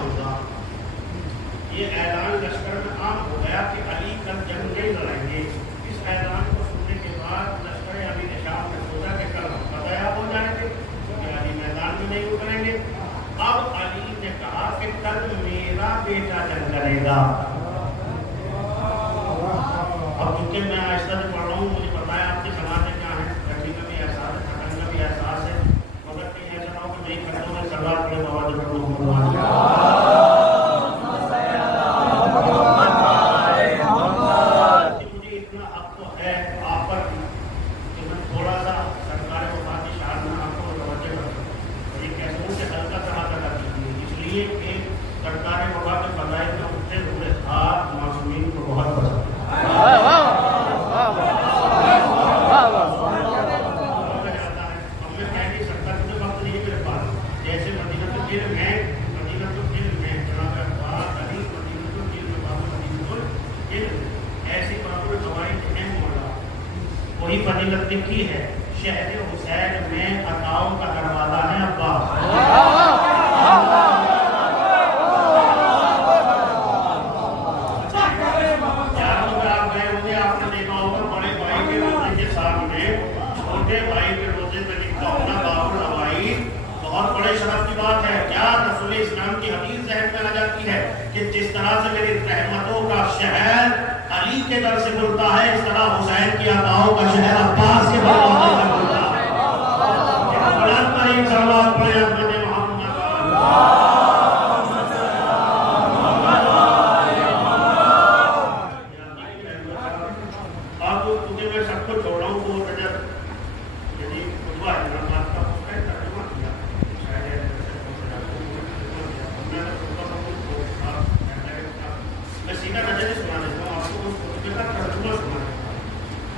ہوگا. یہ اعلان لشکر میں عام ہو گیا کہ علی کل جنگ نہیں لڑیں گے. اس اعلان کو سننے کے بعد لشکر علی نے شام میں سوچا کہ کل ہم فاتح ہو جائیں گے کیونکہ علی میدان میں نہیں اتریں گے. اب علی نے کہا کہ کل میرا بیٹا جنگ کرے گا. اب چونکہ میں آہستہ سے پڑھ رہا ہوں, مجھے پتا ہے آپ کی سماجیں کیا ہیں, گھٹی کا بھی احساس ہے, تھکن کا بھی احساس ہے, مگر کہیں ایسا نہ ہو کہ نہیں کھڑے ہوئے سردار پڑے بابا جب مجھے اتنا حق تو ہے آپ پر کہ میں تھوڑا سا سرکار وفات کی شان میں آپ کو توجہ کرتا ہوں. یہ کہتا ہوں کہ ہلکا سا کر دیجیے, اس لیے کہ سرکار وفات کے فضائل میں اٹھتے ہوئے ہاتھ معصومین کو بہت پسند ہے. وہی فضیلت لکھی ہے, شہر حسین میں عطاؤں کا دروازہ ہے عباس. آپ نے دیکھا ہوگا بڑے بھائی کے روزے کے سامنے چھوٹے بھائی کے روزے پہ لکھا ہونا باب الحوائی بہت بڑے شرف کی بات ہے. کیا رسول اسلام کی حدیث ذہن میں آ جاتی ہے کہ جس طرح سے میری رحمتوں کا شہر علی کے در سے کھلتا ہے, اس طرح حسین کی عطاؤں کا شہر عباس کے دروازے سے کھلتا ہے. بلند ترین صلوات پڑھیں اپنے محمد. اب تجھے میں سب کو چھوڑ رہا ہوں, وہ رجب یعنی خطبہ ہے نا بات کا, اس کا ترجمہ کیا شاید میں سیدھا نظر سے سنا دیتا ہوں آپ کو, اس خطبے کا ترجمہ سنا ہے.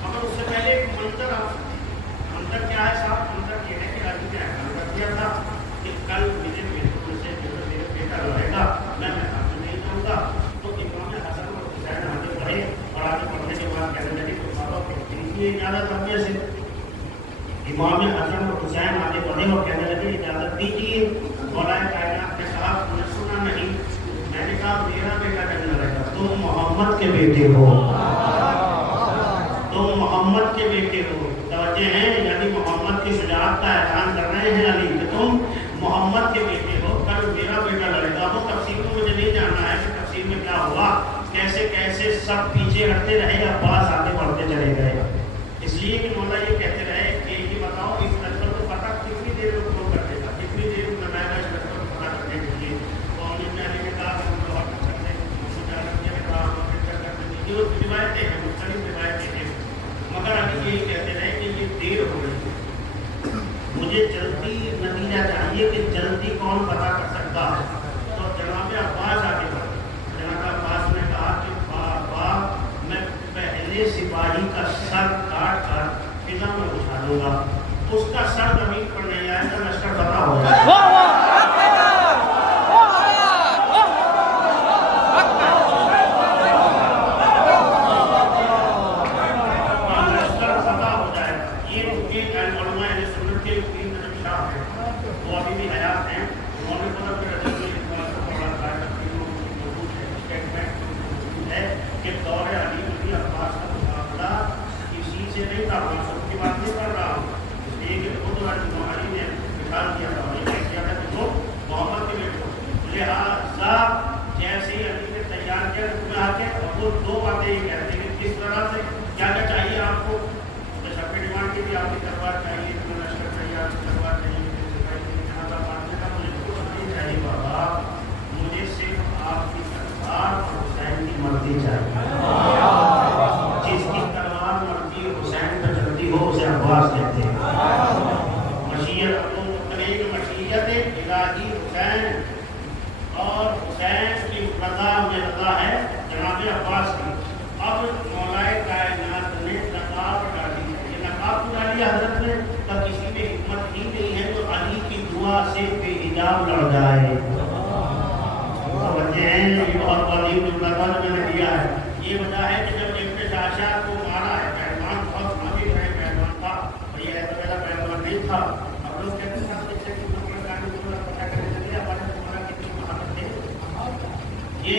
مگر اس سے پہلے ایک منظر کیا ہے صاحب, منظر یہ ہے کہ علی نے اعلان کر دیا تھا کہ کل میرے بیٹوں سے میرا بیٹا رہے گا, میں میدان میں نہیں جاؤں گا. تو امام حسن اور حسین آگے بڑھے اور آگے بڑھنے کے بعد کہنے لگے کہ بابا کتنی اجازت ہمیں سے. امام حسن اور حسین آگے بڑھے اور کہنے لگے اجازت دیجیے. مولانا کائنات نے کہا تم نے سنا نہیں, میں نے کہا میرا بیٹا کہنے لگا تم محمد کے بیٹے ہو, تم محمد کے بیٹے ہو. توجہ ہیں, یعنی محمد کی شجاعت کا اعلان کر رہے ہیں علی کہ تم محمد کے بیٹے ہو, کل میرا بیٹا لڑے گا. وہ تفصیل کو مجھے نہیں جاننا ہے کہ تفصیل میں کیا ہوا, کیسے کیسے سب پیچھے ہٹتے رہے, عباس آگے بڑھتے چلے گئے. اس لیے کہ مولا یہ کہتے رہے کہ یہ بتاؤ اس لشکر کو فتح کتنی دیر میں شروع کر دے گا, کتنی دیر میں لگائے گا اس لشکر کو فتح کرنے کے لیے. تو علی نے کہا کہ ہم لوگ کرتے ہیں, جو روایتیں ہیں مختلف روایتیں ہیں, مگر ابھی یہی کہتے رہے کہ یہ دیر ہو رہی ہے, مجھے جلدی نتیجہ چاہیے کہ جلدی کون پتہ کر سکتا ہے. تو جناب عباس آگے بڑھے. جناب عباس نے کہا کہ بابا میں پہلے سپاہی کا سر کاٹ کر فضا میں اچھالوں گا, اس کا سر زمین پر نہیں آئے گا, لشکر فتح ہو جائے گا. وہ ابھی بھی حیات ہیں, انہوں نے مطلب ہے کہ دور علی نبی عباس کا مقابلہ کسی سے نہیں تھا. منصب کی بات نہیں کر رہا ہوں, اس لیے کہ خود علی نے مثال دیا تھا, کیا تھا کہ وہ محمد کے بیٹے ہو. لہٰذا جیسے ہی علی نے تیار کیا تمہیں آ کے, اور وہ دو باتیں یہ کہتے ہیں کہ کس طرح سے کیا کیا چاہیے آپ کو. سب کی ڈیمانڈ کی تھی آپ کی تلوار چاہیے, تمہیں لشکر چاہیے, آپ کی تلوار چاہیے, بابا مجھے صرف آپ کی تلوار اور حسین کی مرضی چاہیے. جس کی تلوار مرضی حسین پہ چلتی ہو اسے عباس کہتے ہیں. مشیت مشیت الہی حسین, اور حسین کی رضا میں رضا ہے جناب عباس کی. اب مولائے کائنات نے نقاب ڈالی ہے, یہ نقاب تو ڈالی حضرت نے, تو کسی میں حکمت ہی نہیں ہے تو علی کی دعا سے بے حجاب لڑ جائے. توجہ ہے, یہ بہت بڑی جملہ تھا جو میں نے دیا ہے. یہ وجہ ہے کہ جب ابن شاشا کو مارا ہے, پہلوان بہت نابغ ہے, پہلوان تھا, یہ ایسا میرا پہلوان نہیں تھا. اب لوگ کہتے ہیں پتہ کرنے لگے ہمارے تمہارا کتنی مہارت ہے, ये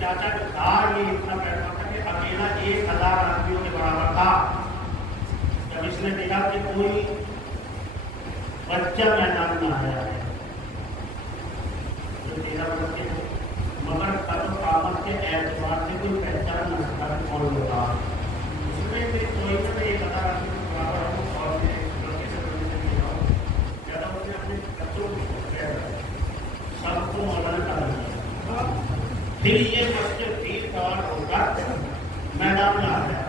चाचा का था, ये इतना पैसा था कि अकेला 1000 आदमियों के बराबर था। जब इसने देखा कि कोई बच्चा मैदान में आया है, जो 13 वर्ष के थे, मगर कदम कामत के एतबार से कोई पहचान न सका कि कौन होगा। उसमें से कोई में 1000 आदमी के बराबर हो और मैं लड़के से बड़े से नहीं जाऊँ, ज़्यादा उसने अपने बच्चों को सबको मौलाना कर दिया। फिर ये मस्जिद 20 साल होकर मैदान में आ गया।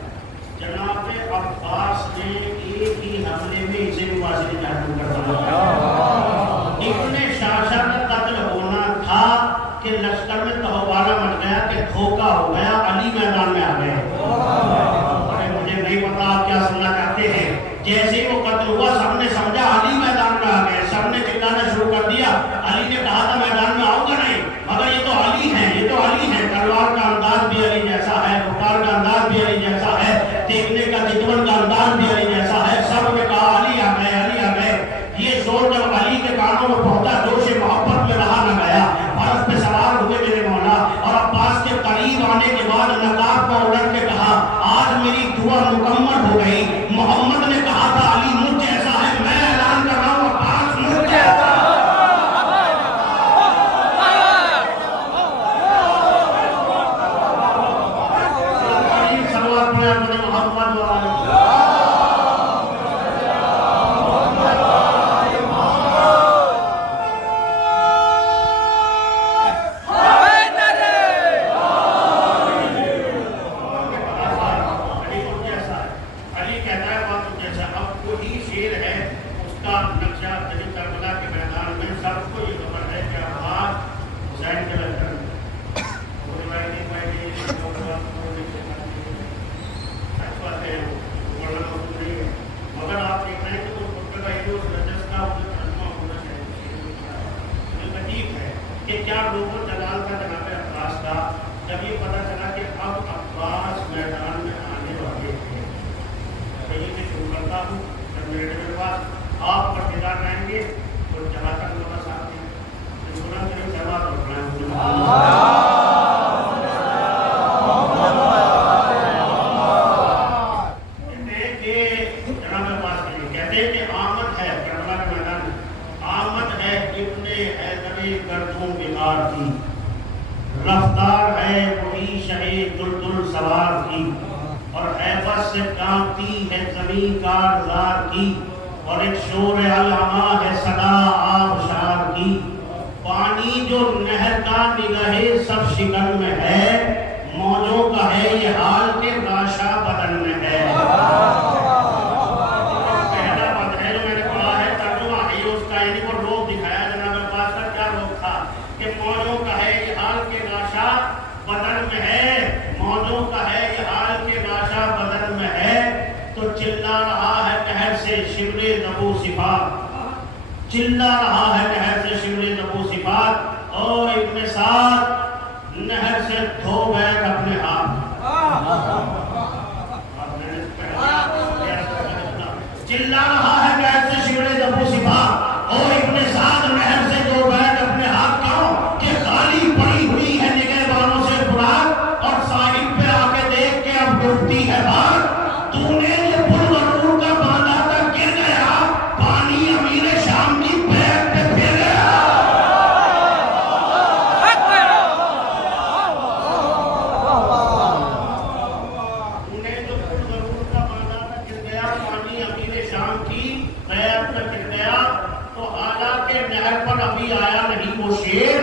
जनाब अब्बास ने एक ही हमले में इसे भी वाजिब जाहिर कर दिया। इतने शाशा का कत्ल होना था कि लश्कर में तहवाना मच गया कि धोखा हो गया, अली मैदान में आ गए। अरे मुझे नहीं पता आप क्या सुनना चाहते हैं। जैसे ही वो कत्ल हुआ सबने समझा अली मैदान में आ गए, सबने चिल्लाना शुरू कर दिया। अली ने कहा था मैदान में आऊंगा नहीं, मगर ये तो अली है, ये तो अली है। तलवार का अंदाज भी अली जैसा है, रुकार का अंदाज भी अली जैसा है, देखने का चितवन का अंदाज भी अली जैसा है। सब ने कहा अली आ गए, अली आ गए। ये जोर जब अली के कानों में पहुंचा, जोश मोहब्बत में रहा न गया। फर्श पे सवार हुए मेरे मौला और अब्बास के करीब आने के बाद नकाब को उलट के कहा, आज मेरी दुआ मुकम्मल हो गई। मोहम्मद ने कहा था अली मुझ जैसा है, मैं ऐलान कर रहा हूँ अब्बास मुझ जैसा। क्या लोगों जलाल का जनाब अब्बास का जब ये पता चला कि अब अब्बास मैदान में आने वाले थे, तो ये मैं शुरू करता हूँ। जब मेरे पास आप पर किताब रहेंगे तो जहाँ तक मेरा साथ दें जवाब कहते हैं कि आमद है करबला के मैदान में, आमद है इब्ने हैदरी गर्दों बिगाड़ की, रफ्तार है वही शहे दुलदुल सवार की, और हैबत से कांपती है जमीन कारज़ार की, और एक शोर अलमा है सदा आबशार की। पानी जो नहर का निगाहे सब शिकन में है, मौजों का है ये हाल के राशा बदन में है। पहला पद है जो मैंने पढ़ा है, तर्जुमा है उसका, यानी वो रोग दिखाया जनाब अब्बास का। क्या रोग था कि मौजों का है ये हाल के राशा बदन में है, मौजों का है ये हाल के राशा बदन में है। तो चिल्ला रहा है कहर से शिमले नबू सिफात, चिल्ला रहा है नहर से शिमले नबू सिफात, और इब्ने साद नहर से धो बैठ अपने हाथ। चिल्ला रहा है नहर से शिमले नबू सिफात, और इब्ने साद नहर से धो बैठ अपने हाथ। कहो कि खाली पड़ी हुई है निगहबानों से फुरात, और साहिब पे आके देख के अब डूबती है बात। तूने ये पुल गरूर का बांधा था गिर गया, पानी अमीर शाम की पैर पे फिर गया। तूने जो पुल गरूर का बांधा था गिर गया, पानी अमीर शाम की पैर पे फिर गया। तो हालांकि नहर पर अभी आया नहीं वो शेर,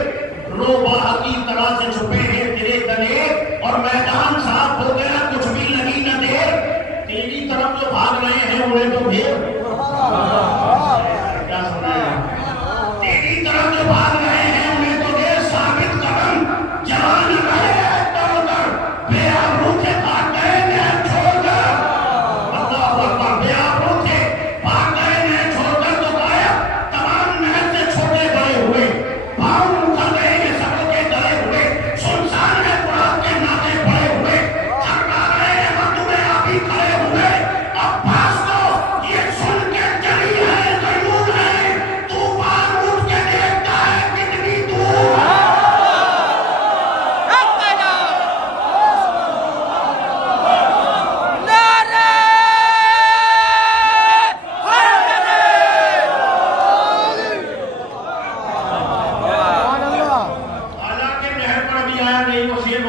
रोबाह की तरह से छुपे हैं तेरे गले, और मैदान साफ हो गया कुछ भी लगी न देर। तेरी तरफ जो भाग रहे हैं उन्हें तो भेद, क्या सुना है? तेरी तरफ जो भाग रहे हैं उन्हें तो देर, साबित कदम जवान रहे तोड़कर, बेआबरू थे भाग गए नहर छोड़कर। अल्लाहु अकबर, बेआबरू थे भाग गए नहर छोड़कर, तो गायब तमाम नहर से छोटे बड़े हुए, पाँव उखड़ गए ये सबों के गले हुए, सुनसान है कुरान के नाते पड़े हुए, थका गए मर्द में अभी खड़े हुए। अब्बास को ये सुन के चली है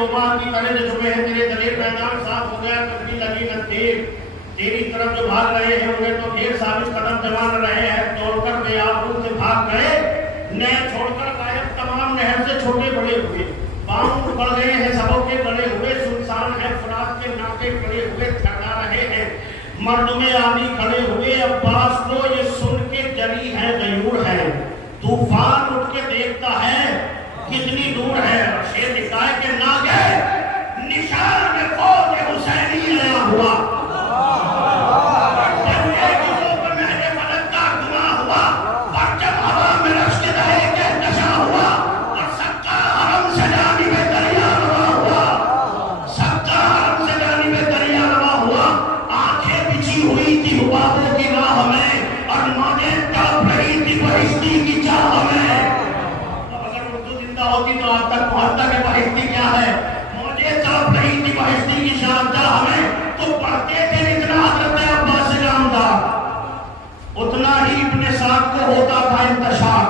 रुमाल की तरह जो जुमे हैं तेरे दलेर मैदान साफ हो गया कभी लगी न देर तेरी तरफ जो भाग रहे हैं उन्हें तो ढेर साबित कदम जमा रहे हैं तोड़कर बेआबरू से भाग गए नहर छोड़कर गायब तमाम नहर से छोटे बड़े हुए पाँव बढ़ गए हैं सबों के गड़े हुए सुनसान है फरात के नाके खड़े हुए थका रहे हैं मर्द में आमी खड़े हुए अब्बास को ये सुन के जरी है गयूर है तूफान उठ के देखता है कितनी दूर है शेर निकाय के नागे निशान में फौज हुसैनी आया हुआ उतना ही अपने साथ को होता था इंतशार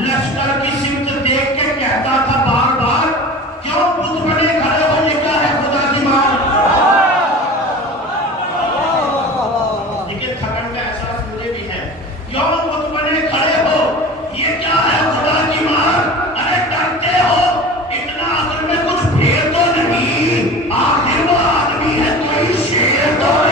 लश्कर की सिमत देख के कहता था बार बार क्यों बुत बने खड़े हो ये क्या है खुदा की मार लेकिन थकन का एहसास मुझे भी है क्यों बुत बने खड़े हो ये क्या है खुदा की मार अरे डरते हो इतना अगर में कुछ फेर तो नहीं आखिर वो आदमी है कोई शेर तो नहीं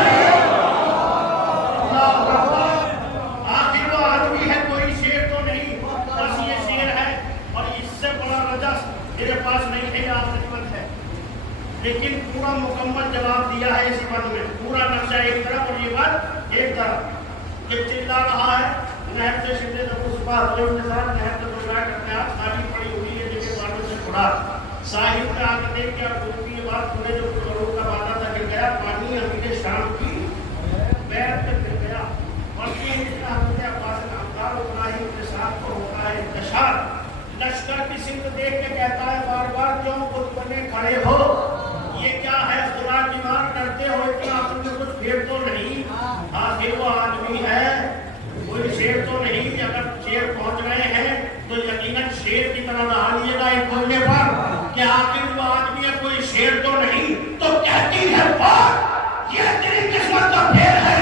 लेकिन पूरा मुकम्मल जवाब दिया है इस पद में पूरा नक्शा एक तरफ और ये बात एक तरफ ये चिल्ला रहा है नहर से सीधे उस पार नहर से गुजरा करते हाथ खाली पड़ी हुई है जगह बालों से थोड़ा साहिब का आकर देख क्या की बात सुने जो करोड़ का वादा था गिर गया पानी हमीदे शाम की बैर पे गिर गया और ये जितना हमीदे अब्बास नामदार उतना ही उनके साथ को होता है इंतशार लश्कर की सिमत देख के कहता है बार बार क्यों खुद बने खड़े हो ये क्या है खुदा की मार करते हो इतना आपने कुछ फेर तो नहीं आखिर वो आदमी है कोई शेर तो नहीं अगर शेर पहुंच रहे हैं तो यकीनन शेर की तरह रहा लीजिएगा एक बोलने पर कि आखिर वो आदमी है कोई शेर तो नहीं तो कहती है बात ये तेरी किस्मत का फेर है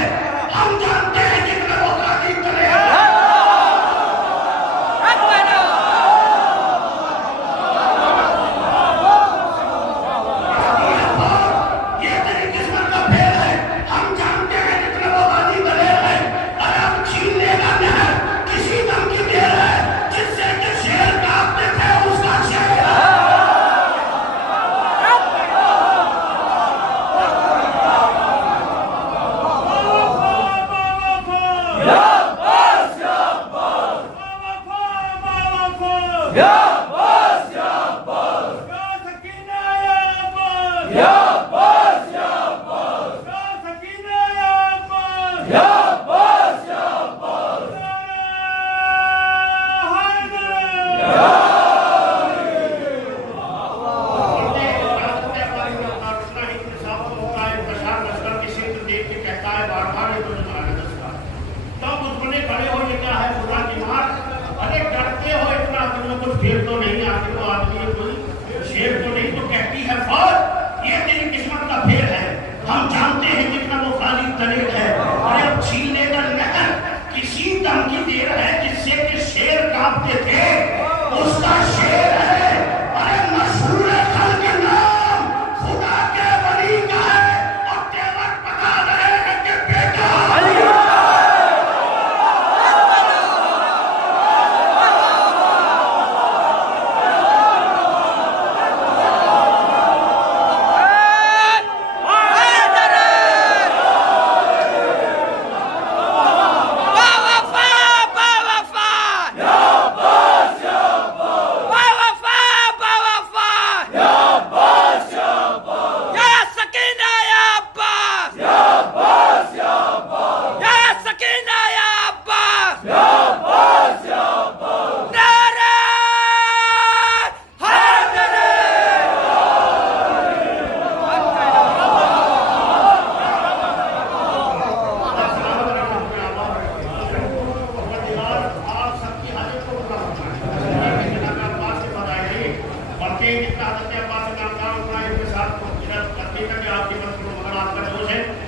हम जानते हैं कितने वो कातिल करे हैं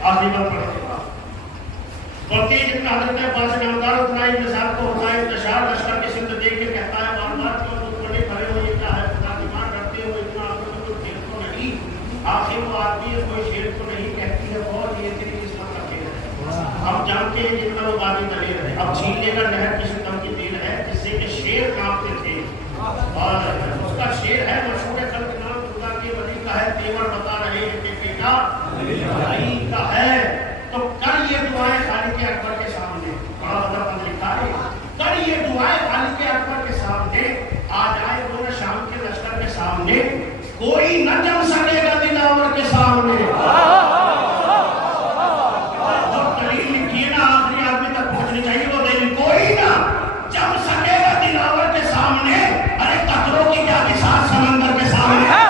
आखिरी बात पढ़ने के बाद बल्कि जितना हजरत अब्बास नामदार उतना ही इंतजार को होता है इंतजार लश्कर के सिंध देख के कहता है बार बार क्यों दुश्मनी खड़े हो ये क्या है खुदा ईमान रखते हो इतना आपको तो कोई खेल तो नहीं आखिर वो आदमी है कोई शेर तो नहीं कहती है और ये तेरी किस्मत का खेल है हम जानते हैं जितना वो बागी दलील है अब छीन लेकर नहर की सितम की दिल है जिससे कि शेर कांपते थे और उसका शेर है मशहूर कल के नाम खुदा के वली का है तेवर बता रहे हैं कि बेटा भाई का है तो कर ये दुआएं खालिक के अकबर के सामने बड़ा बड़ा लिखा है कर ये दुआएं खालिक के अकबर के सामने आ जाए पूरे शाम के लश्कर के सामने कोई न जम सकेगा दिलावर के सामने जो दलील लिखी है ना आखिरी आदमी तक पहुंचनी चाहिए वो दलील कोई ना जम सकेगा दिलावर के सामने अरे कतरों की क्या विशाल समंदर के सामने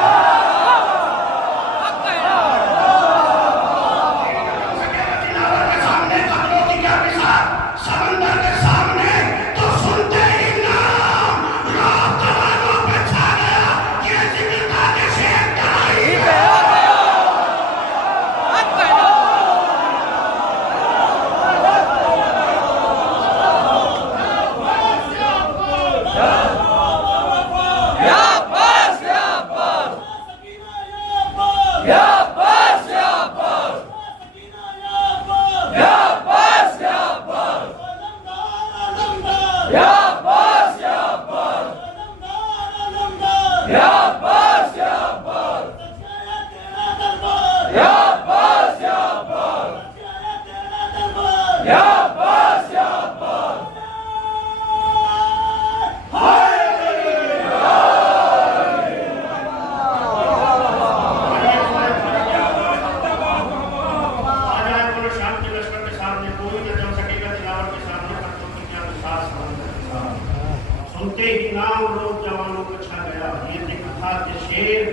सुनते ही नाम लोग जवानों को छा गया ये दिखा कि शेर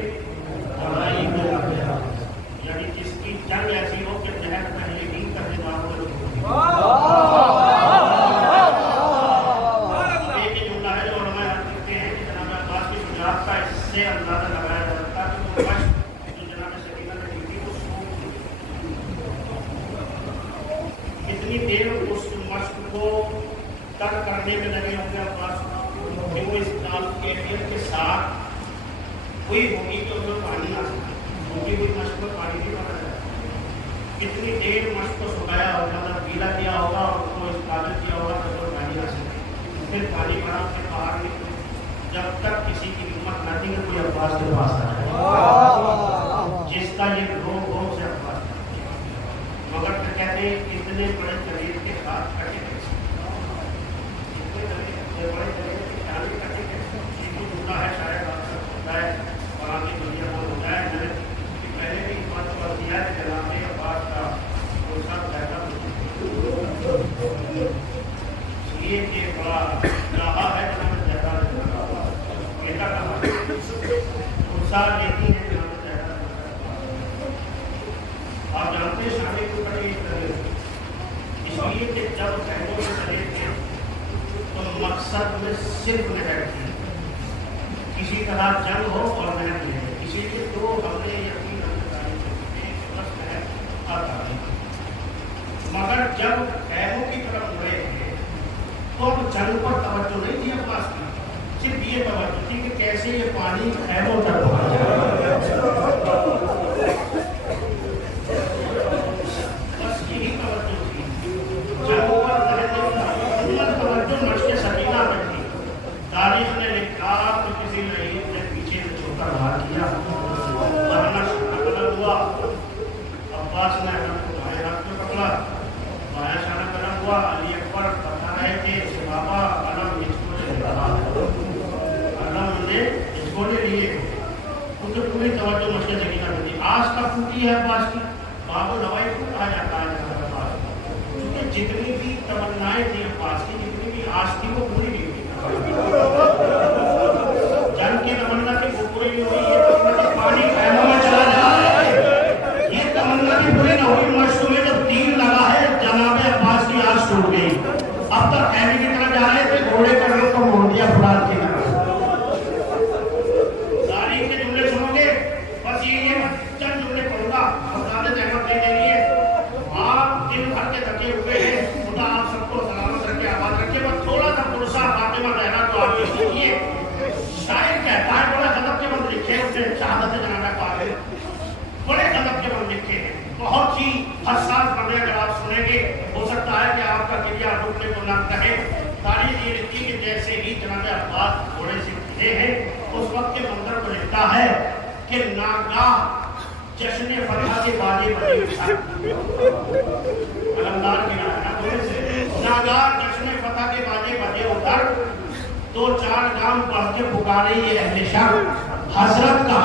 लड़ाई में आ गया यानी जिसकी जंग ऐसी हो कि जहर पहले ही करने वालों एक ही जुमला है जो हमें कहते हैं कि जनाब अब्बास की शुजाअत का इससे अंदाजा लगाया जा सकता है कि वो मश्क जो जनाब सकीना ने दी थी वो कितनी देर उस मश्क को तर्क करने में लगे होंगे अब्बास कि वो इस काम कैफियत के साथ कोई होगी तो उसमें पानी आ सकता क्योंकि कोई मश्क में पानी नहीं भरा जाता कितनी देर मश्क को सुखाया होगा मतलब गीला किया होगा और उसको इस कागज किया होगा तो उसमें पानी आ सके फिर पानी भरा फिर बाहर निकले जब तक किसी की हिम्मत न थी कि कोई अब्बास के पास आ जाए जिसका ये रोग हो उसे अब्बास मगर फिर कहते हैं इतने बड़े शरीर के साथ कटे बड़े होता है शायद होता है और आगे दुनिया को होता है मैंने पहले भी इस बात को दिया है जनाब अब्बास का वो सब पैदा ये बड़ा रहा है जनाब ज़्यादा बेटा कहा गुस्सा लेती है जनाब ज़्यादा आप जानते हैं शादी को बड़े इसलिए कि जब पहलों में चले थे तो मकसद में सिर्फ नहर थी किसी तरह जंग हो और नहर मिले इसीलिए तो हमने यकीन बस नहर आता है मगर जब खैमों की तरफ मुड़े थे तो अब जंग पर तवज्जो नहीं थी अब्बास की सिर्फ ये तवज्जो थी कि कैसे ये पानी खैमों तक पहुंच जाए बस यही तवज्जो थी जंग पर तवज्जो मश्क सकीना में थी तारीख ने लिखा तो किसी रईस ने पीछे से छोटा वार किया वरना शाना हुआ अब्बास ने अगर को बाएं हाथ में पकड़ा बाया शाना करा हुआ अली अकबर बता रहे थे कि बाबा अलम इसको ले रहा अलम ने इसको ले लिए उनकी पूरी तवज्जो मश्क सकीना में थी आज का फूटी है अब्बास की बाबू नवाई को कहा जाता है अब्बास क्योंकि जितनी भी तमन्नाएं थी अब्बास की जितनी भी आस थी वो पूरी नहीं जंग की तमन्ना की पूरी नहीं हुई ये तमन्ना पानी खैमों में चला जाए ये तमन्ना की पूरी न हुई मश्क में जब तीर लगा है जनाब अब्बास की आस टूट गई अब तक खैमे की तरफ जा रहे थे घोड़े का रुख को मोड़ दिया फुरात की तारीख के जुमले सुनोगे बस ये चंद जुमले पढ़ूंगा और ज़्यादा जहमत लेने के लिए बहुत ही हसास बने। अगर आप सुनेंगे हो सकता है कि आपका क्रिया रुकने को ना कहे। तारीख ये लिखी कि जैसे ही जनाब अब्बास घोड़े से गिरे हैं उस वक्त के मंदिर को लिखता है कि नागाह जश्न फतह के बाजे बजे अलमदार गिरा है ना घोड़े से। नागाह जश्न फतह के बाजे बजे उधर, दो चार गांव बढ़ के पुकारे ये अहले शाह, हजरत का